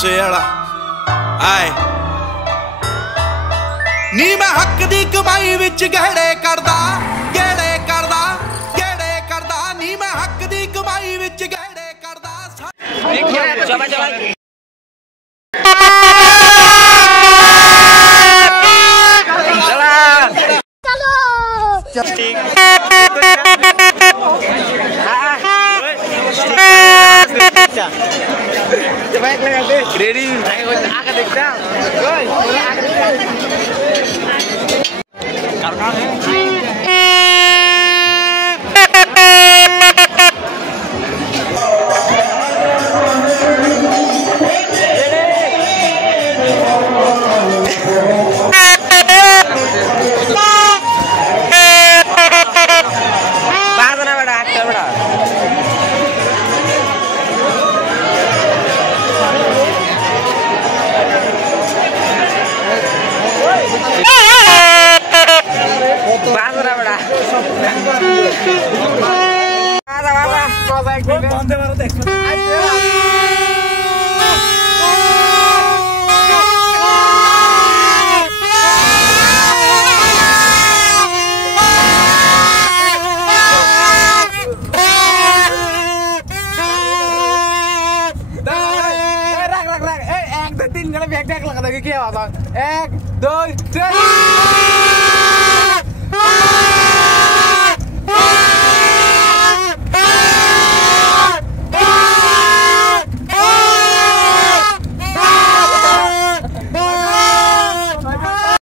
नशे वाला आए नी मैं हक दी कमाई विच गहड़े करदा नी मैं हक दी कमाई विच गहड़े करदा Ready? Akan देखता Tin kalau biak-biak lah kata kiki apa bang? 1, 2, 3